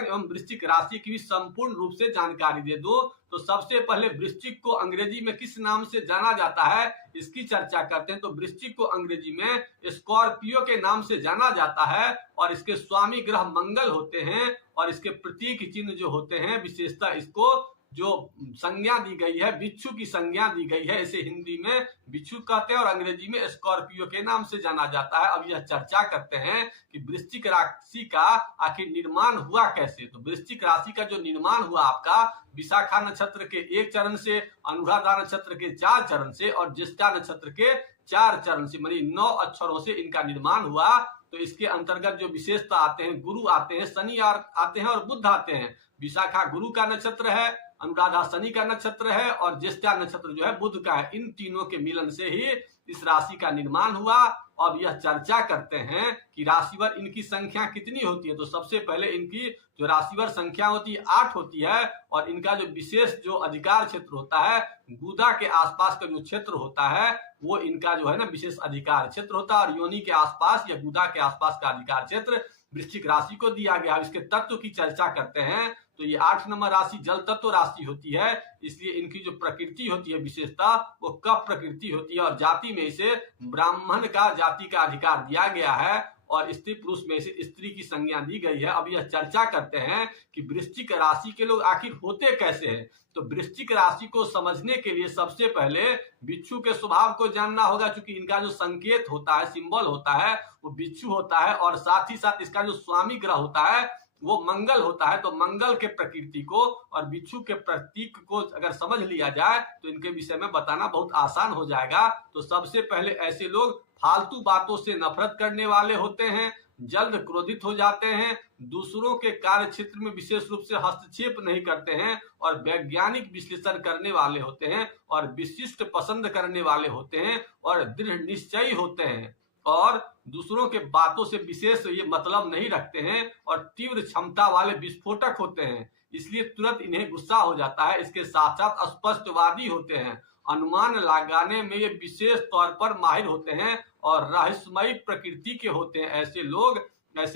लग्न एवं वृश्चिक राशि की भी संपूर्ण रूप से जानकारी दे दूं। तो सबसे पहले वृश्चिक को अंग्रेजी में किस नाम से जाना जाता है, इसकी चर्चा करते हैं। तो वृश्चिक को अंग्रेजी में स्कॉर्पियो के नाम से जाना जाता है और इसके स्वामी ग्रह मंगल होते हैं और इसके प्रतीक चिन्ह जो होते हैं, विशेषता इसको जो संज्ञा दी गई है, बिच्छू की संज्ञा दी गई है, इसे हिंदी में बिच्छू कहते हैं और अंग्रेजी में स्कॉर्पियो के नाम से जाना जाता है। अब यह चर्चा करते हैं कि वृश्चिक राशि का आखिर निर्माण हुआ कैसे। तो वृश्चिक राशि का जो निर्माण हुआ आपका विशाखा नक्षत्र के 1 चरण से, अनुराधा नक्षत्र के 4 चरण से और ज्येष्ठा नक्षत्र के 4 चरण से, मानी 9 अक्षरों से इनका निर्माण हुआ। तो इसके अंतर्गत जो विशेषता आते हैं, गुरु आते हैं, शनि आते हैं और बुध आते हैं। विशाखा गुरु का नक्षत्र है, अनुराधा शनि का नक्षत्र है और ज्येष्ठा नक्षत्र जो है बुध का है। इन तीनों के मिलन से ही इस राशि का निर्माण हुआ। अब यह चर्चा करते हैं कि राशिवर इनकी संख्या कितनी होती है। तो सबसे पहले इनकी जो राशिवर संख्या होती है 8 होती है और इनका जो विशेष जो अधिकार क्षेत्र होता है, गुदा के आसपास का जो क्षेत्र होता है वो इनका जो है ना विशेष अधिकार क्षेत्र होता है और योनि के आसपास या गुदा के आसपास का अधिकार क्षेत्र वृश्चिक राशि को दिया गया। इसके तत्व की चर्चा करते हैं। तो ये 8 नंबर राशि जल तत्व राशि होती है, इसलिए इनकी जो प्रकृति होती है विशेषता वो कफ प्रकृति होती है और जाति में इसे ब्राह्मण का जाति का अधिकार दिया गया है और स्त्री पुरुष में से स्त्री की संज्ञा दी गई है। अब यह चर्चा करते हैं कि वृश्चिक राशि के लोग आखिर होते कैसे हैं। तो वृश्चिक राशि को समझने के लिए सबसे पहले बिच्छू के स्वभाव को जानना होगा, क्योंकि इनका जो संकेत होता है, सिंबल होता है वो बिच्छू होता है और साथ ही साथ इसका जो स्वामी ग्रह होता है वो मंगल होता है। तो मंगल के प्रकृति को और बिच्छू के प्रतीक को अगर समझ लिया जाए तो इनके विषय में बताना बहुत आसान हो जाएगा। तो सबसे पहले ऐसे लोग फालतू बातों से नफरत करने वाले होते हैं, जल्द क्रोधित हो जाते हैं, दूसरों के कार्य क्षेत्र में विशेष रूप से हस्तक्षेप नहीं करते हैं और वैज्ञानिक विश्लेषण करने वाले होते हैं और विशिष्ट पसंद करने वाले होते हैं और दृढ़ निश्चयी होते हैं और दूसरों के बातों से विशेष ये मतलब नहीं रखते हैं और तीव्र क्षमता वाले विस्फोटक होते हैं, इसलिए तुरंत इन्हें गुस्सा हो जाता है। इसके साथ साथ स्पष्टवादी होते हैं, अनुमान लगाने में ये विशेष तौर पर माहिर होते हैं और रहस्यमयी प्रकृति के होते हैं। ऐसे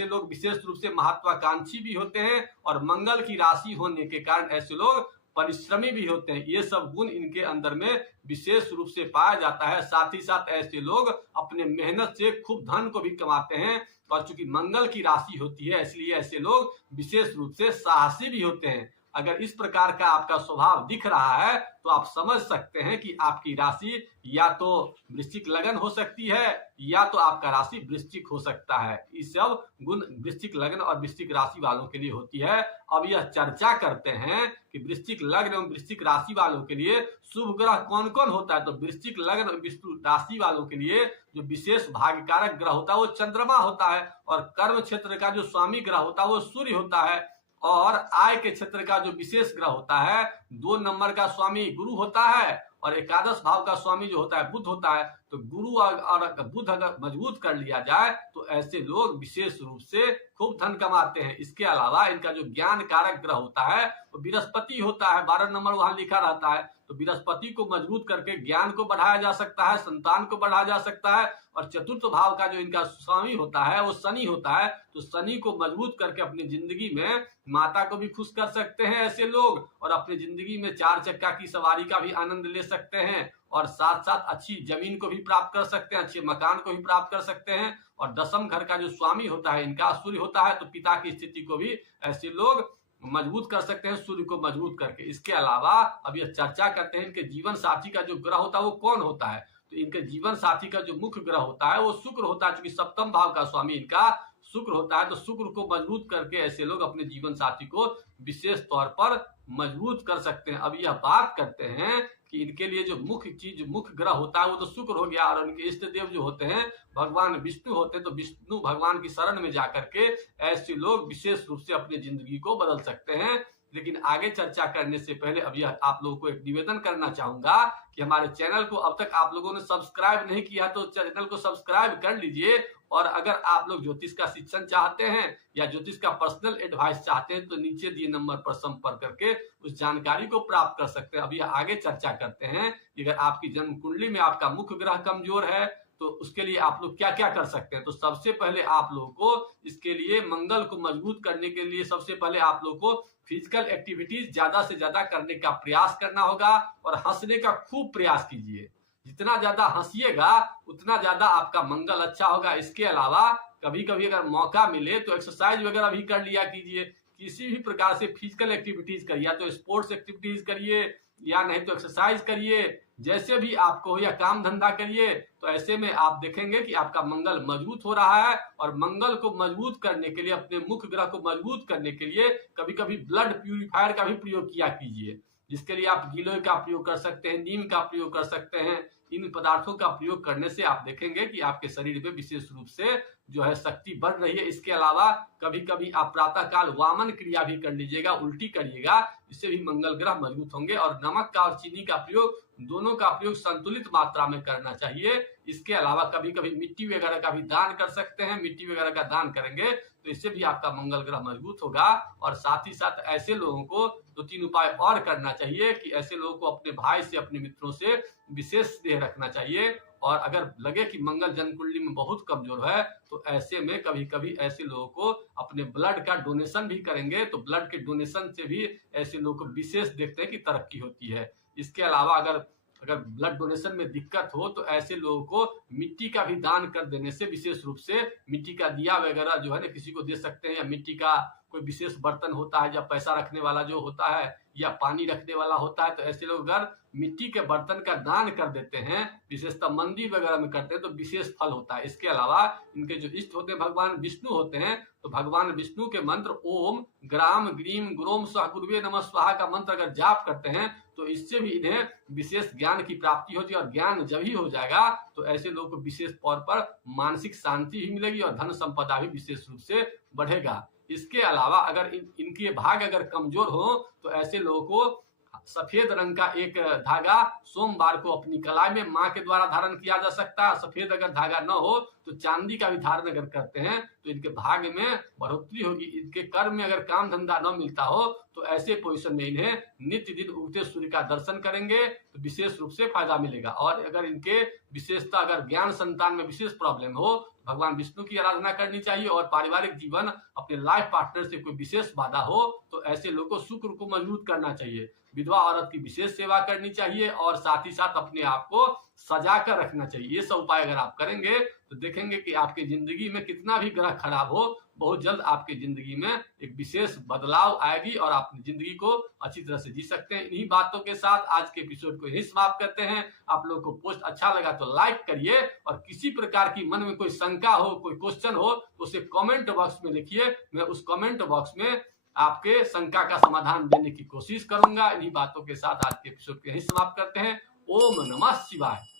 लोग विशेष रूप से महत्वाकांक्षी भी होते हैं और मंगल की राशि होने के कारण ऐसे लोग परिश्रमी भी होते हैं। ये सब गुण इनके अंदर में विशेष रूप से पाया जाता है। साथ ही साथ ऐसे लोग अपने मेहनत से खूब धन को भी कमाते हैं और चूंकि मंगल की राशि होती है इसलिए ऐसे लोग विशेष रूप से साहसी भी होते हैं। अगर इस प्रकार का आपका स्वभाव दिख रहा है तो आप समझ सकते हैं कि आपकी राशि या तो वृश्चिक लग्न हो सकती है या तो आपका राशि वृश्चिक हो सकता है। ये सब गुण वृश्चिक लग्न और वृश्चिक राशि वालों के लिए होती है। अब यह चर्चा करते हैं कि वृश्चिक लग्न एवं वृश्चिक राशि वालों के लिए शुभ ग्रह कौन कौन होता है। तो वृश्चिक लग्न और वृश्चिक राशि वालों के लिए जो विशेष भाग्यकारक ग्रह होता है वो चंद्रमा होता है और कर्म क्षेत्र का जो स्वामी ग्रह होता है वो सूर्य होता है और आय के क्षेत्र का जो विशेष ग्रह होता है 2 नंबर का स्वामी गुरु होता है और एकादश भाव का स्वामी जो होता है बुध होता है। तो गुरु और बुध अगर मजबूत कर लिया जाए तो ऐसे लोग विशेष रूप से खूब धन कमाते हैं। इसके अलावा इनका जो ज्ञान कारक ग्रह होता है वो बृहस्पति होता है, 12 नंबर वहां लिखा रहता है। तो बृहस्पति को मजबूत करके ज्ञान को बढ़ाया जा सकता है, संतान को बढ़ाया जा सकता है और चतुर्थ भाव का जो इनका स्वामी होता है वो शनि होता है। तो शनि को मजबूत करके अपनी जिंदगी में माता को भी खुश कर सकते हैं ऐसे लोग और अपनी जिंदगी में 4 चक्का की सवारी का भी आनंद ले सकते हैं और साथ साथ अच्छी जमीन को भी प्राप्त कर सकते हैं, अच्छे मकान को भी प्राप्त कर सकते हैं। और दसम घर का जो स्वामी होता है इनका सूर्य होता है, तो पिता की स्थिति को भी ऐसे लोग मजबूत कर सकते हैं सूर्य को मजबूत करके। इसके अलावा अब यह चर्चा करते हैं इनके जीवन साथी का जो ग्रह होता है वो कौन होता है। तो इनके जीवन साथी का जो मुख्य ग्रह होता है वो शुक्र होता है, क्योंकि सप्तम भाव का स्वामी इनका शुक्र होता है। तो शुक्र को मजबूत करके ऐसे लोग अपने जीवन साथी को विशेष तौर पर मजबूत कर सकते हैं। अब यह बात करते हैं कि इनके लिए जो मुख्य ग्रह होता है वो तो शुक्र हो गया और उनके इष्ट देव जो होते हैं भगवान विष्णु होते हैं। तो विष्णु भगवान की शरण में जाकर के ऐसे लोग विशेष रूप से अपनी जिंदगी को बदल सकते हैं। लेकिन आगे चर्चा करने से पहले अब यह आप लोगों को एक निवेदन करना चाहूंगा कि हमारे चैनल को अब तक आप लोगों ने सब्सक्राइब नहीं किया तो चैनल को सब्सक्राइब कर लीजिए। और अगर आप लोग ज्योतिष का शिक्षण चाहते हैं या ज्योतिष का पर्सनल एडवाइस चाहते हैं तो नीचे दिए नंबर पर संपर्क करके उस जानकारी को प्राप्त कर सकते हैं। अभी आगे चर्चा करते हैं कि अगर आपकी जन्म कुंडली में आपका मुख्य ग्रह कमजोर है, तो उसके लिए आप लोग क्या क्या कर सकते हैं। तो सबसे पहले आप लोगों को इसके लिए मंगल को मजबूत करने के लिए सबसे पहले आप लोगों को फिजिकल एक्टिविटीज ज्यादा से ज्यादा करने का प्रयास करना होगा और हंसने का खूब प्रयास कीजिए। जितना ज्यादा हंसिएगा उतना ज्यादा आपका मंगल अच्छा होगा। इसके अलावा कभी कभी अगर मौका मिले तो एक्सरसाइज वगैरह भी कर लिया कीजिए। किसी भी प्रकार से फिजिकल एक्टिविटीज करिए, या तो स्पोर्ट्स एक्टिविटीज करिए या नहीं तो एक्सरसाइज करिए, जैसे भी आपको हो, या काम धंधा करिए। तो ऐसे में आप देखेंगे कि आपका मंगल मजबूत हो रहा है। और मंगल को मजबूत करने के लिए, अपने मुख्य ग्रह को मजबूत करने के लिए कभी कभी ब्लड प्यूरिफायर का भी प्रयोग किया कीजिए, जिसके लिए आप गिलोय का प्रयोग कर सकते हैं, नीम का प्रयोग कर सकते हैं। इन पदार्थों का प्रयोग करने से आप देखेंगे कि आपके शरीर में विशेष रूप से जो है शक्ति बढ़ रही है। इसके अलावा कभी कभी आप प्रातः काल वामन क्रिया भी कर लीजिएगा, उल्टी करिएगा, इससे भी मंगल ग्रह मजबूत होंगे। और नमक का और चीनी का प्रयोग, दोनों का प्रयोग संतुलित मात्रा में करना चाहिए। इसके अलावा कभी कभी मिट्टी वगैरह का भी दान कर सकते हैं। मिट्टी वगैरह का दान करेंगे तो इससे भी आपका मंगल ग्रह मजबूत होगा। और साथ ही साथ ऐसे लोगों को 2-3 उपाय और करना चाहिए कि ऐसे लोगों को अपने भाई से, अपने मित्रों से विशेष स्नेह रखना चाहिए। और अगर लगे कि मंगल जन्म कुंडली में बहुत कमजोर है तो ऐसे में कभी कभी ऐसे लोगों को अपने ब्लड का डोनेशन भी करेंगे, तो ब्लड के डोनेशन से भी ऐसे लोगों को विशेष देखते हैं कि तरक्की होती है। इसके अलावा अगर ब्लड डोनेशन में दिक्कत हो तो ऐसे लोगों को मिट्टी का भी दान कर देने से, विशेष रूप से मिट्टी का दिया वगैरह जो है ना किसी को दे सकते हैं, या मिट्टी का कोई विशेष बर्तन होता है, या पैसा रखने वाला जो होता है, या पानी रखने वाला होता है, तो ऐसे लोग अगर मिट्टी के बर्तन का दान कर देते हैं, विशेषतः मंदिर वगैरह में करते हैं, तो विशेष फल होता है। इसके अलावा इनके जो इष्ट होते हैं भगवान विष्णु होते हैं, तो भगवान विष्णु के मंत्र ओम ग्राम ग्रीम ग्रोम स्वाहा गुरुवे नमः स्वाहा का मंत्र अगर जाप करते हैं तो इससे भी इन्हें विशेष ज्ञान की प्राप्ति होती है। और ज्ञान जब ही हो जाएगा तो ऐसे लोगों को विशेष तौर पर मानसिक शांति भी मिलेगी और धन संपदा भी विशेष रूप से बढ़ेगा। इसके अलावा अगर इनके भाग अगर कमजोर हो तो ऐसे लोगों को सफेद रंग का एक धागा सोमवार को अपनी कलाई में मां के द्वारा धारण किया जा सकता है। सफेद अगर धागा न हो तो चांदी का भी धारण अगर करते हैं तो इनके भाग्य में बढ़ोतरी होगी। इनके कर्म में अगर काम धंधा न मिलता हो तो ऐसे पोजीशन में इन्हें नित्य दिन उगते सूर्य का दर्शन करेंगे तो विशेष रूप से फायदा मिलेगा। और अगर इनके विशेषता अगर ज्ञान संतान में विशेष प्रॉब्लम हो, भगवान विष्णु की आराधना करनी चाहिए। और पारिवारिक जीवन, अपने लाइफ पार्टनर से कोई विशेष बाधा हो तो ऐसे लोगों को शुक्र को मजबूत करना चाहिए। विधवा औरत की विशेष सेवा करनी चाहिए और साथ ही साथ अपने आप को सजा कर रखना चाहिए। ये सब उपाय अगर आप करेंगे तो देखेंगे कि आपकी जिंदगी में कितना भी ग्रह खराब हो, बहुत जल्द आपकी जिंदगी में एक विशेष बदलाव आएगी और आप जिंदगी को अच्छी तरह से जी सकते हैं। इन्हीं बातों के साथ आज के एपिसोड को यही समाप्त करते हैं। आप लोगों को पोस्ट अच्छा लगा तो लाइक करिए, और किसी प्रकार की मन में कोई शंका हो, कोई क्वेश्चन हो तो उसे कमेंट बॉक्स में लिखिए। मैं उस कमेंट बॉक्स में आपके शंका का समाधान देने की कोशिश करूंगा। इन्हीं बातों के साथ आज के एपिसोड को यही समाप्त करते हैं। ओम नमः शिवाय।